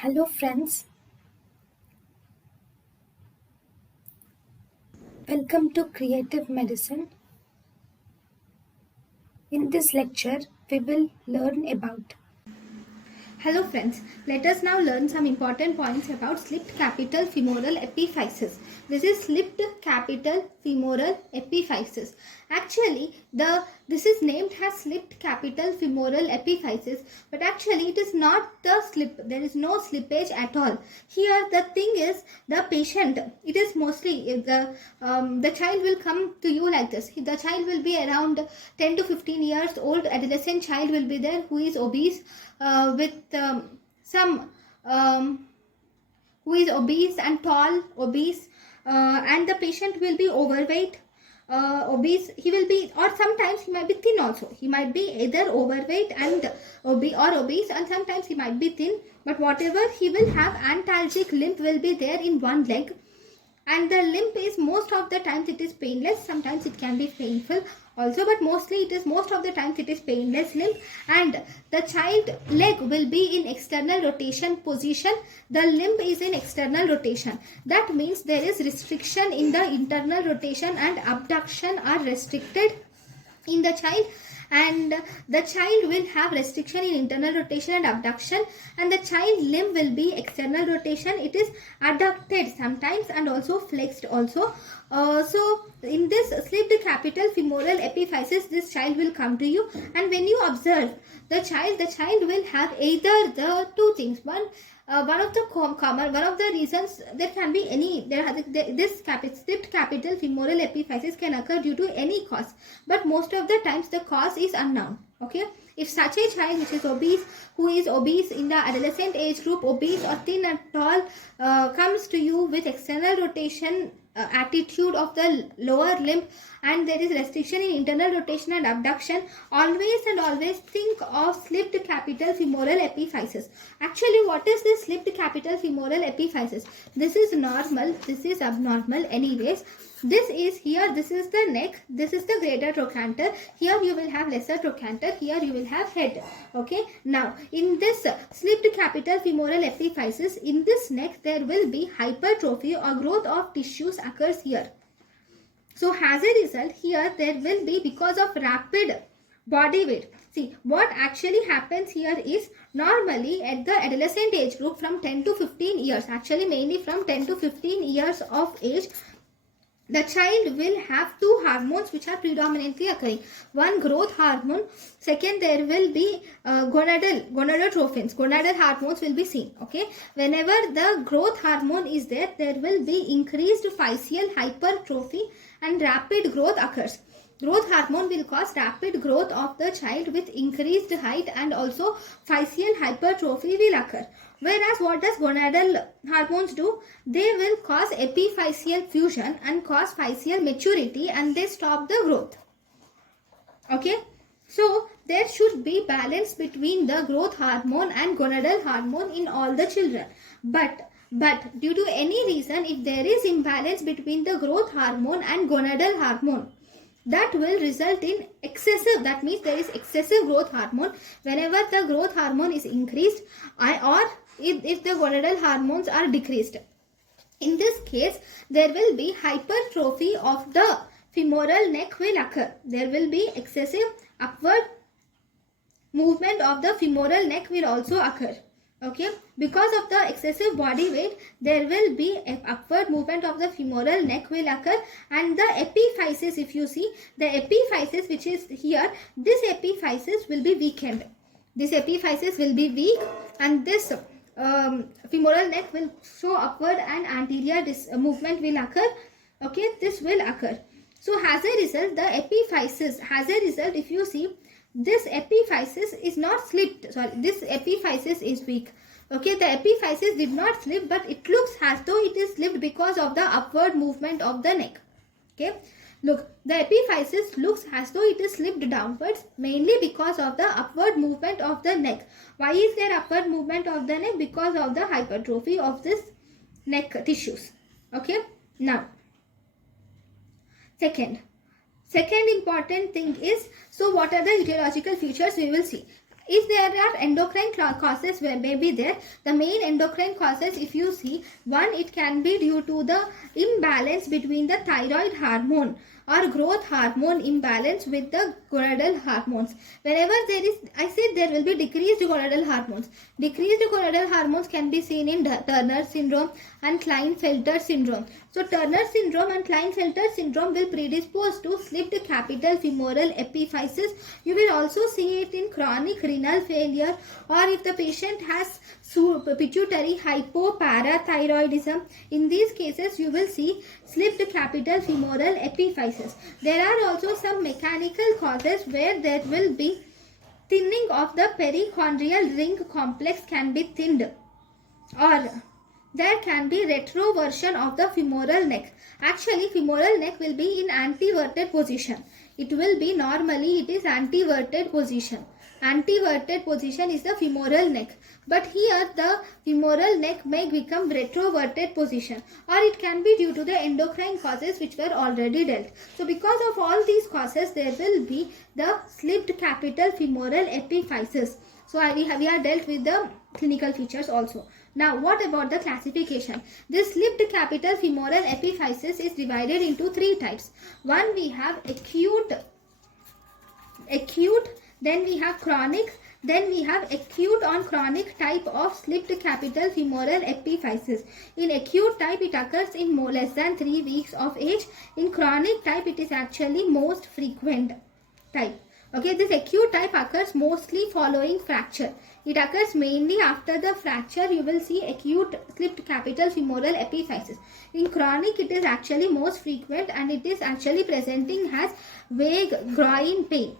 Hello friends, welcome to Creative Medicine. In this lecture, we will learn about. Hello friends, let us now learn some important points about slipped capital femoral epiphysis. This is slipped capital femoral epiphysis. Actually, this is named as slipped capital femoral epiphysis, but actually it is not the slip. There is no slippage at all. Here the thing is the patient. It is mostly the child will come to you like this. The child will be around 10 to 15 years old. Adolescent child will be there who is obese with some who is obese and tall obese and the patient will be overweight obese. He will be, or sometimes he might be thin also. He might be either overweight and obese, and sometimes he might be thin, but whatever, he will have antalgic limp will be there in one leg, and the limp is most of the times it is painless. Sometimes it can be painful also, but mostly it is most of the times it is painless limp, and the child leg will be in external rotation position. The limb is in external rotation. That means there is restriction in the internal rotation, and abduction are restricted in the child, and the child will have restriction in internal rotation and abduction, and the child limb will be external rotation. It is adducted sometimes and also flexed also. So in this slipped capital femoral epiphysis, this child will come to you, and when you observe the child will have either the two things. One of the reasons, there can be any, this slipped capital femoral epiphysis can occur due to any cause, but most of the times the cause is unknown. Okay, if such a child which is obese, who is obese in the adolescent age group, obese or thin and tall, comes to you with external rotation attitude of the lower limb, and there is restriction in internal rotation and abduction, always think of slipped capital femoral epiphysis. Actually, what is this slipped capital femoral epiphysis? This is normal, this is abnormal anyways. This is here, this is the neck, this is the greater trochanter. Here you will have lesser trochanter, here you will have head. Okay, now in this slipped capital femoral epiphysis, in this neck there will be hypertrophy or growth of tissues occurs here. So as a result, here there will be, because of rapid body weight. See, what actually happens here is, normally at the adolescent age group from 10 to 15 years, actually mainly from 10 to 15 years of age, the child will have two hormones which are predominantly occurring. One, growth hormone. Second, there will be gonadotrophins. Gonadal hormones will be seen. Okay, whenever the growth hormone is there, there will be increased facial hypertrophy and rapid growth occurs. Growth hormone will cause rapid growth of the child with increased height, and also facial hypertrophy will occur. Whereas what does gonadal hormones do? They will cause epiphyseal fusion and cause facial maturity, and they stop the growth. Okay, so there should be balance between the growth hormone and gonadal hormone in all the children. But due to any reason, if there is imbalance between the growth hormone and gonadal hormone, that will result in excessive, that means there is excessive growth hormone. Whenever the growth hormone is increased, or if the gonadal hormones are decreased, in this case there will be hypertrophy of the femoral neck will occur. There will be excessive upward movement of the femoral neck will also occur. Okay, because of the excessive body weight, there will be an upward movement of the femoral neck will occur, and the epiphysis, if you see the epiphysis which is here, this epiphysis will be weakened. This epiphysis will be weak, and this femoral neck will show upward and anterior movement will occur. Okay, this will occur. So as a result, the epiphysis, if you see, this epiphysis is not slipped. Sorry, this epiphysis is weak. Okay, the epiphysis did not slip, but it looks as though it is slipped because of the upward movement of the neck. Okay, look, the epiphysis looks as though it is slipped downwards, mainly because of the upward movement of the neck. Why is there upward movement of the neck? Because of the hypertrophy of this neck tissues. Okay, now Second important thing is, so what are the etiological features we will see? If there are endocrine causes where may be there, the main endocrine causes, if you see, one, it can be due to the imbalance between the thyroid hormone or growth hormone imbalance with the gonadal hormones. Whenever there is, I said there will be decreased gonadal hormones. Decreased gonadal hormones can be seen in Turner syndrome and Klinefelter syndrome. So Turner syndrome and Klinefelter syndrome will predispose to slipped capital femoral epiphysis. You will also see it in chronic renal failure, or if the patient has pituitary hypoparathyroidism. In these cases, you will see slipped capital femoral epiphysis. There are also some mechanical causes where there will be thinning of the perichondrial ring complex can be thinned, or there can be retroversion of the femoral neck. Actually, femoral neck will be in anteverted position. It will be normally, it is anteverted position. Anteverted position is the femoral neck. But here the femoral neck may become retroverted position, or it can be due to the endocrine causes which were already dealt. So because of all these causes, there will be the slipped capital femoral epiphysis. So we are dealt with the clinical features also. Now what about the classification? This slipped capital femoral epiphysis is divided into three types. One, we have acute, then we have chronic, then we have acute on chronic type of slipped capital femoral epiphysis. In acute type, it occurs in less than 3 weeks of age. In chronic type, it is actually most frequent type. Okay, this acute type occurs mostly following fracture. It occurs mainly after the fracture. You will see acute slipped capital femoral epiphysis. In chronic, it is actually most frequent, and it is actually presenting as vague groin pain.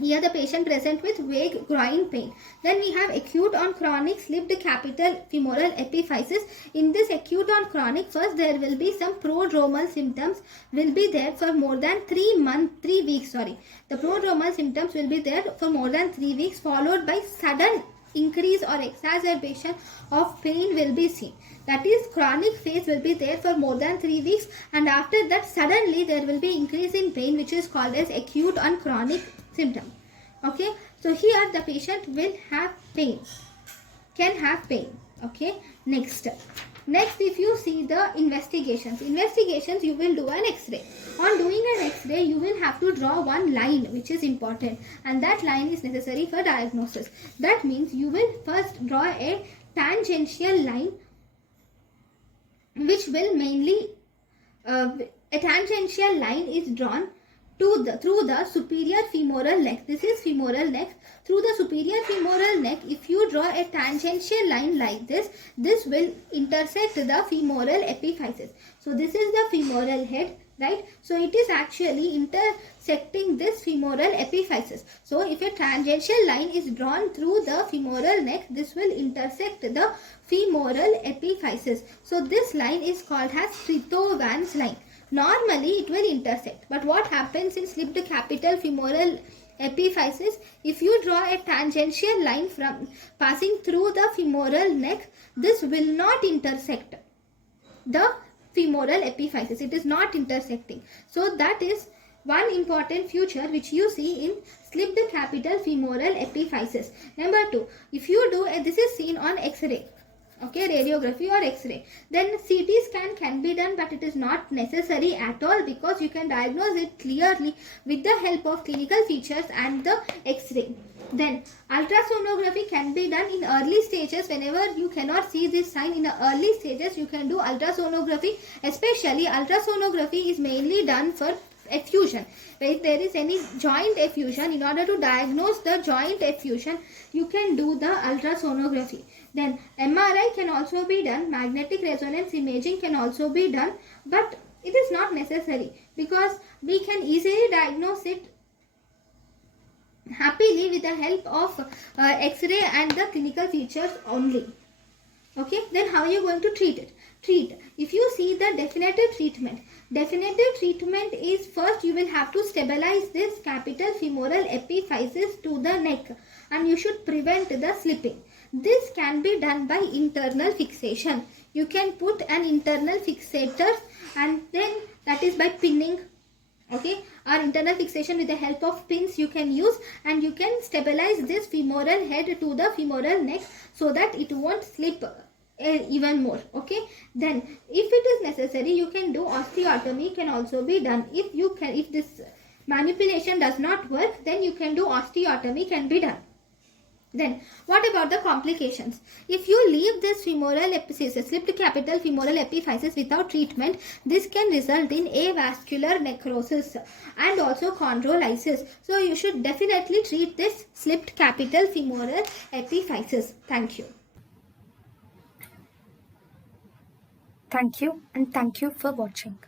Here the patient present with vague groin pain. Then we have acute on chronic slipped capital femoral epiphysis. In this acute on chronic, first there will be some prodromal symptoms will be there for more than 3 weeks. The prodromal symptoms will be there for more than 3 weeks, followed by sudden increase or exacerbation of pain will be seen. That is, chronic phase will be there for more than 3 weeks, and after that suddenly there will be increase in pain, which is called as acute on chronic symptom. Okay, so here the patient will have pain, can have pain. Okay, next if you see the investigations, you will do an x-ray. On doing an x-ray, you will have to draw one line which is important, and that line is necessary for diagnosis. That means you will first draw a tangential line which will mainly a tangential line is drawn through the superior femoral neck. This is femoral neck. Through the superior femoral neck, if you draw a tangential line like this, this will intersect the femoral epiphysis. So this is the femoral head, right? So it is actually intersecting this femoral epiphysis. So if a tangential line is drawn through the femoral neck, this will intersect the femoral epiphysis. So this line is called as Stritovan's line. Normally it will intersect, but what happens in slipped capital femoral epiphysis, if you draw a tangential line from passing through the femoral neck, this will not intersect the femoral epiphysis. It is not intersecting. So that is one important feature which you see in slipped capital femoral epiphysis. Number 2, if you do this is seen on x-ray. Okay, radiography or x-ray. Then CT scan can be done, but it is not necessary at all, because you can diagnose it clearly with the help of clinical features and the x-ray. Then ultrasonography can be done in early stages. Whenever you cannot see this sign in the early stages, you can do ultrasonography. Especially ultrasonography is mainly done for effusion. If there is any joint effusion, in order to diagnose the joint effusion, you can do the ultrasonography. Then MRI can also be done, magnetic resonance imaging can also be done, but it is not necessary, because we can easily diagnose it happily with the help of X-ray and the clinical features only. Okay, then how are you going to treat it? If you see the definitive treatment is, first you will have to stabilize this capital femoral epiphysis to the neck, and you should prevent the slipping. This can be done by internal fixation. You can put an internal fixator, and then that is by pinning, Okay, or internal fixation with the help of pins you can use, and you can stabilize this femoral head to the femoral neck so that it won't slip even more. Okay, then if it is necessary, you can do osteotomy, can also be done. If this manipulation does not work, then you can do osteotomy, can be done. Then, what about the complications? If you leave this femoral epiphysis, slipped capital femoral epiphysis without treatment, this can result in avascular necrosis and also chondrolysis. So, you should definitely treat this slipped capital femoral epiphysis. Thank you. Thank you and thank you for watching.